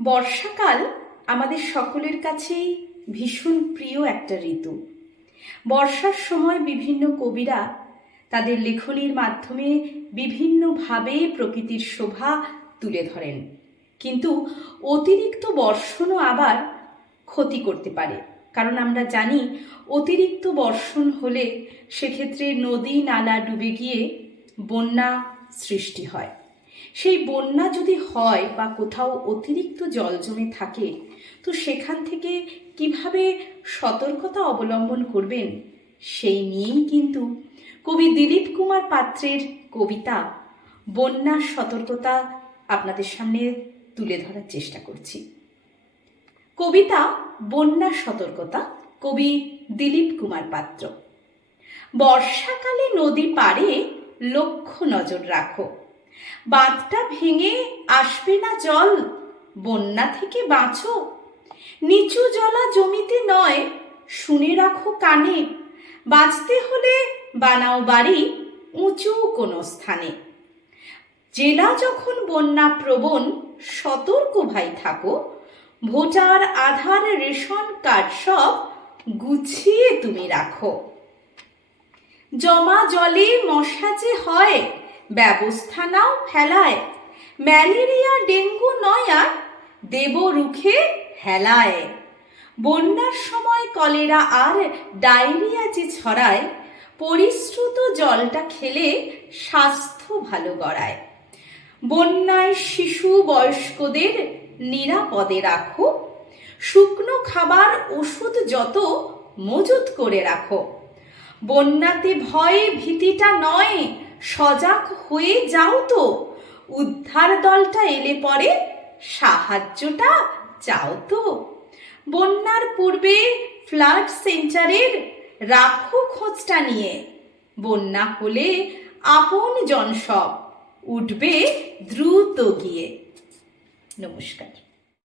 বর্ষাকাল আমাদের সকলের কাছেই ভীষণ প্রিয় একটা ঋতু। বর্ষার সময় বিভিন্ন কবিরা তাদের লেখনীর মাধ্যমে বিভিন্নভাবে প্রকৃতির শোভা তুলে ধরেন, কিন্তু অতিরিক্ত বর্ষণও আবার ক্ষতি করতে পারে। কারণ আমরা জানি অতিরিক্ত বর্ষণ হলে সেক্ষেত্রে নদী নালা ডুবে গিয়ে বন্যা সৃষ্টি হয়। সেই বন্যা যদি হয় বা কোথাও অতিরিক্ত জল জমে থাকে, তো সেখান থেকে কিভাবে সতর্কতা অবলম্বন করবেন সেই নিয়েই কিন্তু কবি দিলীপ কুমার পাত্রের কবিতা বন্যার সতর্কতা আপনাদের সামনে তুলে ধরার চেষ্টা করছি। কবিতা বন্যার সতর্কতা, কবি দিলীপ কুমার পাত্র। বর্ষাকালে নদী পাড়ে লক্ষ্য নজর রাখো, বাঁধটা ভেঙে আসবে না জল, বন্যা থেকে বাঁচো। নিচু জলা জমিতে নয়, শুনে রাখো কানে, বাঁচতে হলে বানাও বাড়ি উঁচু কোনো স্থানে। জেলা যখন বন্যা প্রবণ, সতর্ক ভাই থাকো, ভোটার আধার রেশন কার্ড সব গুছিয়ে তুমি রাখো। জমা জলে মশা যে হয়, ব্যবস্থা নাও ফেলায়, ম্যালেরিয়া ডেঙ্গু নয় আর দেব রুখে হেলায়। বন্যার সময় কলেরা আর ডায়রিয়া যে ছড়ায়, পরিশ্রুত জলটা খেলে স্বাস্থ্য ভালো গড়ায়। বন্যায় শিশু বয়স্কদের নিরাপদে রাখো, শুকনো খাবার ওষুধ যত মজুত করে রাখো। বন্যাতে ভয়ে ভীতিটা নয়, সজাগ হয়ে যাও তো, উদ্ধার দলটা এলে পরে সাহায্যটা চাও তো। বন্যার পূর্বে ফ্লাড সেন্টারের রাখো খোঁজটা নিয়ে, বন্যা হলে আপন জন সব উঠবে দ্রুত গিয়ে। নমস্কার।